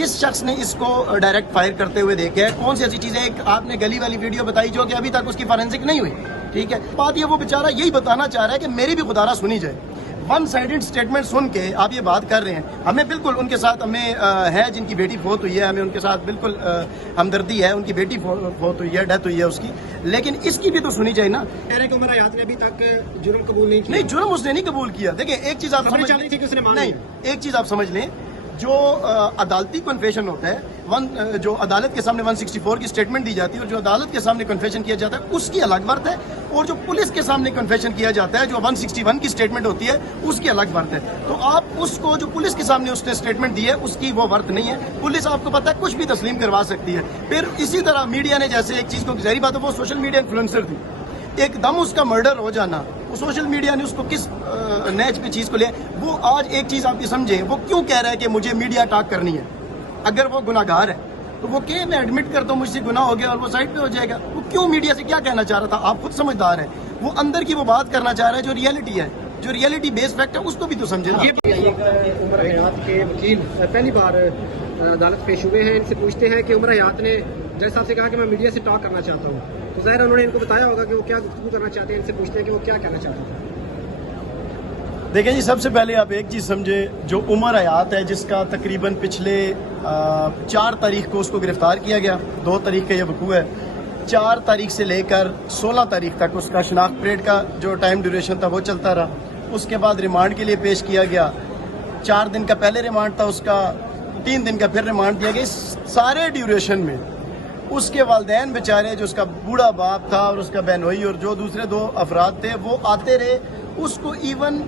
کس شخص نے اس کو ڈائریکٹ فائر کرتے ہوئے دیکھا ہے؟ کون سی ایسی چیزیں؟ ایک آپ نے گلی والی ویڈیو بتائی جو کہ ابھی تک اس کی فورینسک نہیں ہوئی، ٹھیک ہے؟ بات یہ وہ بیچارہ یہی بتانا چاہ رہا ہے کہ میری بھی خدا را سنی جائے۔ ون سائیڈڈ اسٹیٹمنٹ سن کے آپ یہ بات کر رہے ہیں، ہمیں بالکل ان کے ساتھ ہمیں ہے جن کی بیٹی فوت ہوئی ہے، ہمیں ان کے ساتھ بالکل ہمدردی ہے، ان کی بیٹی فوت ہوئی ہے، ڈیتھ ہوئی ہے اس کی، لیکن اس کی بھی تو سنی چاہیے نا۔ کہہ رہے ہیں کہ عمر حیات نے ابھی تک جرم قبول نہیں کیا۔ نہیں، جرم اس نے نہیں قبول کیا۔ دیکھیں ایک چیز آپ سمجھ چل رہی تھی کہ اس نے نہیں، ایک چیز آپ سمجھ لیں، جو عدالتی کنفیشن ہوتا ہے، جو عدالت کے سامنے 164 کی اسٹیٹمنٹ دی جاتی ہے اور جو عدالت کے سامنے کنفیشن کیا جاتا ہے اس کی الگ ورت ہے، اور جو پولیس کے سامنے کنفیشن کیا جاتا ہے جو 161 کی اسٹیٹمنٹ ہوتی ہے اس کی الگ ورت ہے۔ تو آپ اس کو جو پولیس کے سامنے اس نے اسٹیٹمنٹ دی ہے اس کی وہ ورت نہیں ہے۔ پولیس آپ کو پتہ ہے کچھ بھی تسلیم کروا سکتی ہے۔ پھر اسی طرح میڈیا نے جیسے ایک چیز کو، ظاہری بات ہے وہ سوشل میڈیا انفلوئنسر تھی، ایک دم اس کا مرڈر ہو جانا، وہ سوشل میڈیا نے اس کو کس نیچ پہ چیز کو لیا۔ وہ آج ایک چیز آپ یہ سمجھیں، وہ کیوں کہہ رہا ہے کہ مجھے میڈیا ٹاک کرنی ہے؟ اگر وہ گناہ گار ہے تو وہ کہ میں ایڈمٹ کرتا ہوں مجھ سے گناہ ہو گیا اور وہ سائڈ پہ ہو جائے گا۔ وہ کیوں میڈیا سے کیا کہنا چاہ رہا تھا؟ آپ خود سمجھدار ہیں، وہ اندر کی وہ بات کرنا چاہ رہا ہے جو ریئلٹی ہے، جو ریئلٹی بیس فیکٹ ہے، اس کو بھی تو سمجھے نا۔ عمر حیات کے وکیل پہلی بار عدالت پیش ہوئے ہیں، ان سے پوچھتے ہیں کہ عمر حیات نے جج صاحب سے کہا کہ میں میڈیا سے ٹاک کرنا چاہتا ہوں، تو ظاہر انہوں نے ان کو بتایا ہوگا کہ وہ کیا گفتگو کرنا چاہتے ہیں۔ ان سے پوچھتے ہیں کہ وہ کیا کہنا چاہتے ہیں۔ دیکھیں جی، سب سے پہلے آپ ایک چیز سمجھے، جو عمر حیات ہے جس کا تقریباً پچھلے 4 تاریخ کو اس کو گرفتار کیا گیا، 2 تاریخ کا یہ وقوع ہے، 4 تاریخ سے لے کر 16 تاریخ تک اس کا شناخت پریڈ کا جو ٹائم ڈیوریشن تھا وہ چلتا رہا۔ اس کے بعد ریمانڈ کے لیے پیش کیا گیا، 4 دن کا پہلے ریمانڈ تھا اس کا، 3 دن کا پھر ریمانڈ دیا گیا۔ اس سارے ڈیوریشن میں اس کے والدین بیچارے، جو اس کا بوڑھا باپ تھا اور اس کا بہنوئی اور جو دوسرے 2 افراد تھے، وہ آتے رہے، اس کو ایون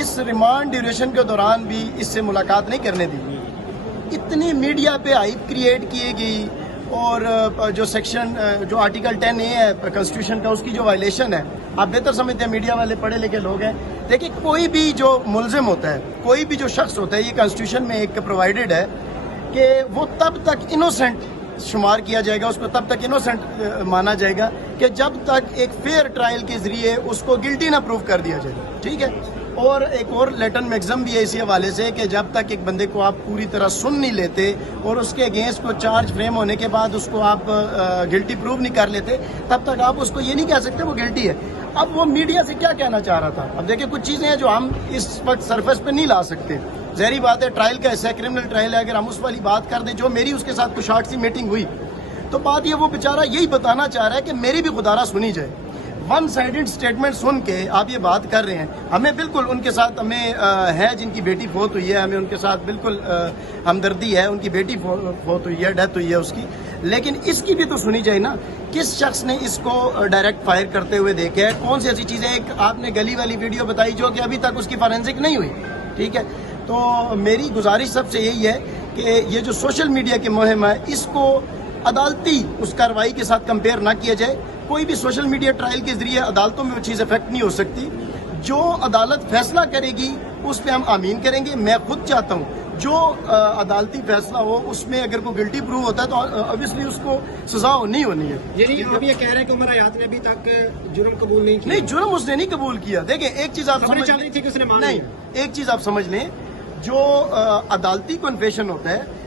اس ریمانڈ ڈیوریشن کے دوران بھی اس سے ملاقات نہیں کرنے دی۔ اتنی میڈیا پہ ہائپ کریٹ کی گئی، اور جو سیکشن جو آرٹیکل 10A ہے کنسٹیٹیوشن کا، اس کی جو وائلیشن ہے، آپ بہتر سمجھتے ہیں، میڈیا والے پڑھے لکھے لوگ ہیں۔ دیکھیں کوئی بھی جو ملزم ہوتا ہے، کوئی بھی جو شخص ہوتا ہے، یہ کنسٹیٹیوشن میں ایک پرووائڈڈ ہے کہ وہ تب تک انوسینٹ شمار کیا جائے گا، اس کو تب تک انوسینٹ مانا جائے گا کہ جب تک ایک فیئر ٹرائل کے ذریعے اس کو گلٹی نہ پروف کر دیا جائے، ٹھیک ہے؟ اور ایک اور لیٹن میگزم بھی ہے اسی حوالے سے کہ جب تک ایک بندے کو آپ پوری طرح سن نہیں لیتے اور اس کے اگینسٹ کو چارج فریم ہونے کے بعد اس کو آپ گلٹی پروو نہیں کر لیتے، تب تک آپ اس کو یہ نہیں کہہ سکتے وہ گلٹی ہے۔ اب وہ میڈیا سے کیا کہنا چاہ رہا تھا؟ اب دیکھیں کچھ چیزیں ہیں جو ہم اس وقت سرفیس پہ نہیں لا سکتے، ظاہری بات ہے، ٹرائل کا حصہ ہے، کرمنل ٹرائل ہے، اگر ہم اس والی بات کر دیں جو میری اس کے ساتھ کچھ شارٹ سی میٹنگ ہوئی، تو بات یہ وہ بیچارہ یہی بتانا چاہ رہا ہے کہ میری بھی خدا را سنی جائے۔ ون سائیڈڈ اسٹیٹمنٹ سن کے آپ یہ بات کر رہے ہیں، ہمیں بالکل ان کے ساتھ ہمیں ہے جن کی بیٹی فوت ہوئی ہے، ہمیں ان کے ساتھ بالکل ہمدردی ہے، ان کی بیٹی فوت ہوئی ہے، ڈیتھ ہوئی ہے اس کی، لیکن اس کی بھی تو سنی چاہیے نا۔ کس شخص نے اس کو ڈائریکٹ فائر کرتے ہوئے دیکھا ہے؟ کون سی ایسی چیزیں؟ ایک آپ نے گلی والی ویڈیو بتائی جو کہ ابھی تک اس کی فورینسک نہیں ہوئی، ٹھیک ہے؟ تو میری گزارش سب سے یہی ہے کہ یہ جو سوشل میڈیا کی مہم ہے، اس کو عدالتی اس کارروائی کے ساتھ کمپیئر نہ کیا جائے۔ کوئی بھی سوشل میڈیا ٹرائل کے ذریعے عدالتوں میں وہ چیز افیکٹ نہیں ہو سکتی۔ جو عدالت فیصلہ کرے گی اس پہ ہم آمین کریں گے۔ میں خود چاہتا ہوں جو عدالتی فیصلہ ہو اس میں اگر کوئی گلٹی پروو ہوتا ہے تو obviously اس کو سزا نہیں ہونی ہے۔ یعنی آپ یہ کہہ رہے ہیں کہ عمر حیات نے ابھی تک جرم قبول نہیں کیا؟ نہیں، جرم اس نے نہیں قبول کیا۔ دیکھیں ایک چیز آپ چل رہی تھی کہ اس نے نہیں، ایک چیز آپ سمجھ لیں، جو عدالتی کنفیشن ہوتا ہے،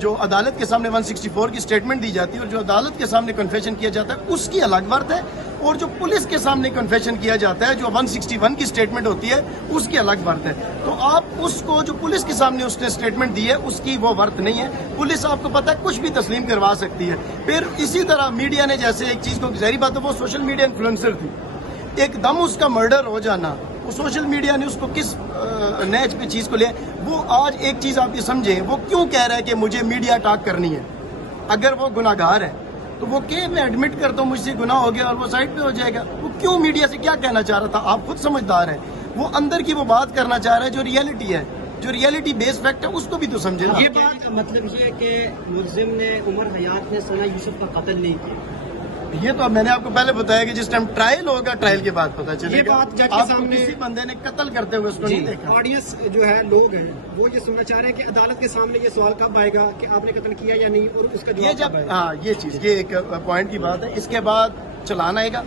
جو عدالت کے سامنے 164 کی اسٹیٹمنٹ دی جاتی ہے اور جو عدالت کے سامنے کنفیشن کیا جاتا ہے اس کی الگ ورت ہے، اور جو پولیس کے سامنے کنفیشن کیا جاتا ہے جو 161 کی اسٹیٹمنٹ ہوتی ہے اس کی الگ ورت ہے۔ تو آپ اس کو جو پولیس کے سامنے اس نے اسٹیٹمنٹ دی ہے اس کی وہ ورت نہیں ہے۔ پولیس آپ کو پتہ ہے کچھ بھی تسلیم کروا سکتی ہے۔ پھر اسی طرح میڈیا نے جیسے ایک چیز کو، ظاہری بات ہے وہ سوشل میڈیا انفلوئنسر تھی، ایک دم اس کا مرڈر ہو جانا، وہ سوشل میڈیا نے اس کو کس نیچ پہ چیز کو لیا۔ وہ آج ایک چیز آپ یہ سمجھیں، وہ کیوں کہہ رہا ہے کہ مجھے میڈیا ٹاک کرنی ہے؟ اگر وہ گناہ گار ہے تو وہ کہ میں ایڈمٹ کرتا ہوں مجھ سے گناہ ہو گیا اور وہ سائڈ پہ ہو جائے گا۔ وہ کیوں میڈیا سے کیا کہنا چاہ رہا تھا؟ آپ خود سمجھدار ہیں، وہ اندر کی وہ بات کرنا چاہ رہا ہے جو ریئلٹی ہے، جو ریئلٹی بیس فیکٹ ہے، اس کو بھی تو سمجھے نا۔ یہ بات مطلب یہ ہے کہ ملزم نے عمر حیات نے ثنا یوسف کا قتل نہیں کیا؟ یہ تو میں نے آپ کو پہلے بتایا کہ جس ٹائم ٹرائل ہوگا، ٹرائل کے بعد پتہ چلے گا۔ یہ بات جج کے آپ کو سامنے کسی بندے نے قتل کرتے ہوئے اس کو نہیں دیکھا۔ آڈینس جو ہے لوگ ہیں وہ یہ سننا چاہ رہے ہیں کہ عدالت کے سامنے یہ سوال کب آئے گا کہ آپ نے قتل کیا یا نہیں، اور اس کا یہ جواب جب کب آئے گا؟ یہ چیز، یہ ایک پوائنٹ کی بات ہے۔ اس کے بعد چلان آئے گا،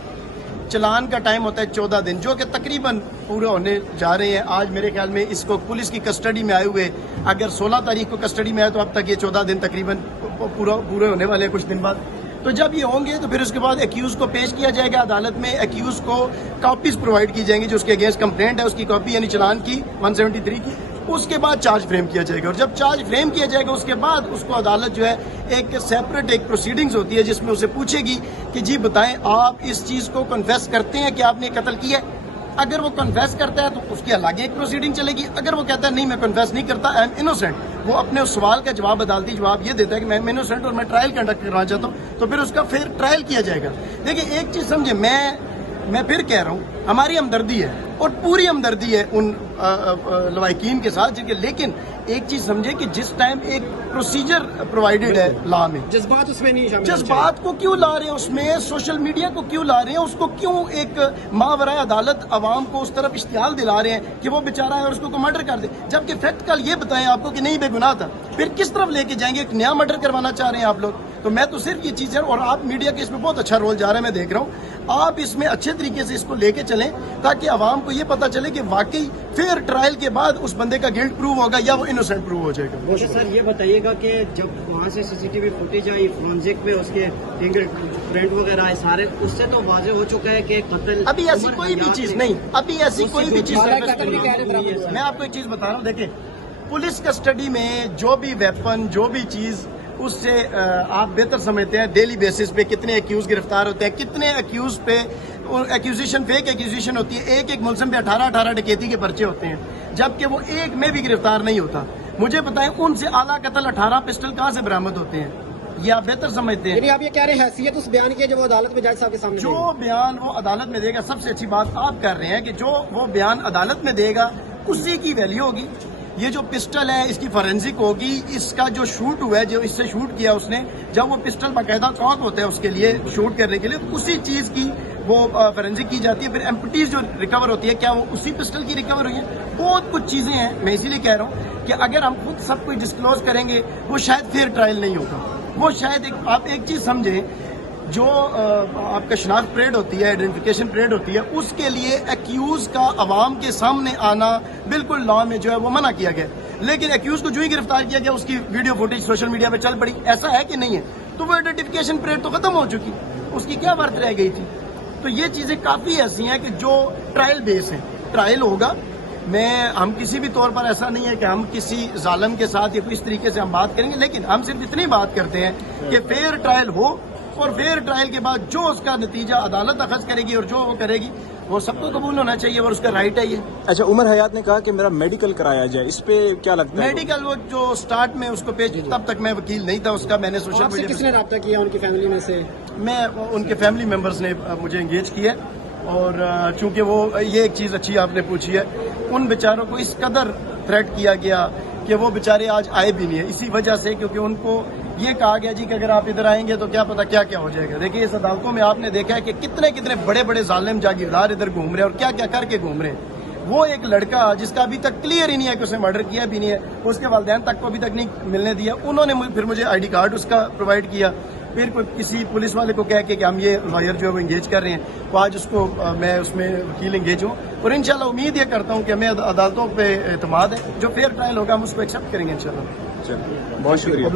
چلان کا ٹائم ہوتا ہے 14 دن جو کہ تقریباً پورے ہونے جا رہے ہیں. آج میرے خیال میں اس کو پولیس کی کسٹڈی میں آئے ہوئے اگر 16 تاریخ کو کسٹڈی میں آئے تو اب تک یہ 14 دن تقریباً پورے ہونے والے ہیں کچھ دن بعد. تو جب یہ ہوں گے تو پھر اس کے بعد ایکیوز کو پیش کیا جائے گا عدالت میں. ایکیوز کو کاپیز پرووائڈ کی جائیں گی جو اس کے اگینسٹ کمپلینٹ ہے اس کی کاپی یعنی چلان کی 173 کی. اس کے بعد چارج فریم کیا جائے گا اور جب چارج فریم کیا جائے گا اس کے بعد اس کو عدالت جو ہے ایک سیپریٹ ایک پروسیڈنگز ہوتی ہے جس میں اسے پوچھے گی کہ جی بتائیں آپ اس چیز کو کنفیس کرتے ہیں کہ آپ نے قتل کیا ہے. اگر وہ کنفیس کرتا ہے تو اس کی الگ ایک پروسیڈنگ چلے گی. اگر وہ کہتا ہے نہیں میں کنفیس نہیں کرتا آئی ایم انوسینٹ وہ اپنے اس سوال کا جواب عدالتی جواب یہ دیتا ہے کہ میں انوسینٹ اور میں ٹرائل کنڈکٹ کرنا چاہتا ہوں تو پھر اس کا پھر ٹرائل کیا جائے گا. دیکھیں ایک چیز سمجھے میں پھر کہہ رہا ہوں ہماری ہمدردی ہے اور پوری ہمدردی ہے ان لوائقین کے ساتھ لیکن ایک چیز سمجھے کہ جس ٹائم ایک پروسیجر پرووائڈڈ ہے لا میں جذبات اس میں نہیں شامل. جذبات کو کیوں لا رہے ہیں اس میں سوشل میڈیا کو کیوں لا رہے ہیں اس کو کیوں ایک ماورائے عدالت عوام کو اس طرف اشتعال دلا رہے ہیں کہ وہ بیچارہ ہے اور اس کو مرڈر کر دے جبکہ فیکٹ کل یہ بتائیں آپ کو کہ نہیں بے گناہ تھا. پھر کس طرف لے کے جائیں گے ایک نیا مرڈر کروانا چاہ رہے ہیں آپ لوگ. تو میں تو صرف یہ چیز ہے اور آپ میڈیا کے اس میں بہت اچھا رول جا رہا ہے میں دیکھ رہا ہوں. آپ اس میں اچھے طریقے سے اس کو لے کے چلیں تاکہ عوام کو یہ پتا چلے کہ واقعی فیئر ٹرائل کے بعد اس بندے کا گلٹ پروو ہوگا یا وہ انوسینٹ پروو ہو جائے گا. سر یہ بتائیے گا کہ جب وہاں سے سی سی ٹی وی فوٹیج آئی فورنزک میں اس کے فنگر پرنٹ وغیرہ آئے سارے اس سے تو واضح ہو چکا ہے کہ قتل ابھی ایسی کوئی بھی چیز نہیں ابھی ایسی کوئی بھی چیز میں آپ کو ایک چیز بتا رہا ہوں. دیکھیں پولیس کسٹڈی میں جو بھی ویپن جو بھی چیز اس سے آپ بہتر سمجھتے ہیں ڈیلی بیسس پہ کتنے ایکیوز گرفتار ہوتے ہیں کتنے ایکیوز پہ ایکیوزیشن فیک ایکیوزیشن ہوتی ہے. ایک ملزم پہ 18 ڈکیتی کے پرچے ہوتے ہیں جبکہ وہ ایک میں بھی گرفتار نہیں ہوتا. مجھے بتائیں ان سے اعلیٰ قتل 18 پسٹل کہاں سے برآمد ہوتے ہیں یہ آپ بہتر سمجھتے ہیں. یعنی آپ یہ کہہ رہے ہیں حیثیت اس بیان کی جو وہ عدالت میں جج صاحب کے سامنے جو بیان وہ عدالت میں دے گا سب سے اچھی بات آپ کر رہے ہیں کہ جو وہ بیان عدالت میں دے گا اسی کی ویلیو ہوگی. یہ جو پسٹل ہے اس کی فورینزک ہوگی اس کا جو شوٹ ہوا ہے جو اس سے شوٹ کیا اس نے جب وہ پسٹل باقاعدہ کاک ہوتا ہے اس کے لیے شوٹ کرنے کے لیے اسی چیز کی وہ فورینزک کی جاتی ہے. پھر ایمپٹیز جو ریکور ہوتی ہے کیا وہ اسی پسٹل کی ریکور ہوئی ہے. بہت کچھ چیزیں ہیں میں اسی لیے کہہ رہا ہوں کہ اگر ہم خود سب کچھ ڈسکلوز کریں گے وہ شاید فیئر ٹرائل نہیں ہوگا. وہ شاید آپ ایک چیز سمجھیں جو آپ کا شناخت پریڈ ہوتی ہے آئیڈینٹیفیکیشن پریڈ ہوتی ہے اس کے لیے ایکیوز کا عوام کے سامنے آنا بالکل لا میں جو ہے وہ منع کیا گیا لیکن ایکیوز کو جو ہی گرفتار کیا گیا اس کی ویڈیو فوٹیج سوشل میڈیا پہ چل پڑی. ایسا ہے کہ نہیں ہے تو وہ آئیڈینٹیفیکیشن پریڈ تو ختم ہو چکی اس کی کیا ورت رہ گئی تھی. تو یہ چیزیں کافی ایسی ہیں کہ جو ٹرائل بیس ہیں ٹرائل ہوگا. ہم کسی بھی طور پر ایسا نہیں ہے کہ ہم کسی ظالم کے ساتھ یا اس طریقے سے ہم بات کریں گے لیکن ہم صرف اتنی بات کرتے ہیں کہ فیئر ٹرائل ہو اور فیئر ٹرائل کے بعد جو اس کا نتیجہ عدالت اخذ کرے گی اور جو وہ کرے گی وہ سب کو قبول ہونا چاہیے اور اس کا رائٹ ہے یہ. اچھا عمر حیات نے کہا کہ میرا میڈیکل کرایا جائے اس پہ کیا لگتا ہے؟ میڈیکل وہ جو سٹارٹ میں اس کو پیش تب تک میں وکیل نہیں تھا اس کا میں نے سوشل میڈیا کس نے رابطہ کیا ان کی فیملی میں سے؟ میں ان کے فیملی ممبرز نے مجھے انگیج کیا اور چونکہ وہ یہ ایک چیز اچھی آپ نے پوچھی ہے ان بیچاروں کو اس قدر تھریٹ کیا گیا کہ وہ بیچارے آج آئے بھی نہیں ہیں اسی وجہ سے کیونکہ ان کو یہ کہا گیا جی کہ اگر آپ ادھر آئیں گے تو کیا پتا کیا کیا ہو جائے گا. دیکھیے اس عدالتوں میں آپ نے دیکھا ہے کہ کتنے بڑے بڑے ظالم جاگیردار ادھر گھوم رہے ہیں اور کیا کیا کر کے گھوم رہے ہیں. وہ ایک لڑکا جس کا ابھی تک کلیئر ہی نہیں ہے کہ اسے مرڈر کیا بھی نہیں ہے اس کے والدین تک کو ابھی تک نہیں ملنے دیا. انہوں نے پھر مجھے آئی ڈی کارڈ اس کا پرووائڈ کیا پھر کسی پولیس والے کو کہہ کے کہ ہم یہ لائر جو ہے وہ انگیج کر رہے ہیں تو آج اس کو میں اس میں وکیل انگیج ہوں اور انشاءاللہ امید یہ کرتا ہوں کہ ہمیں عدالتوں پہ اعتماد ہے جو فیئر ٹرائل ہوگا ہم اس کو ایکسیپٹ کریں گے انشاءاللہ. بہت شکریہ.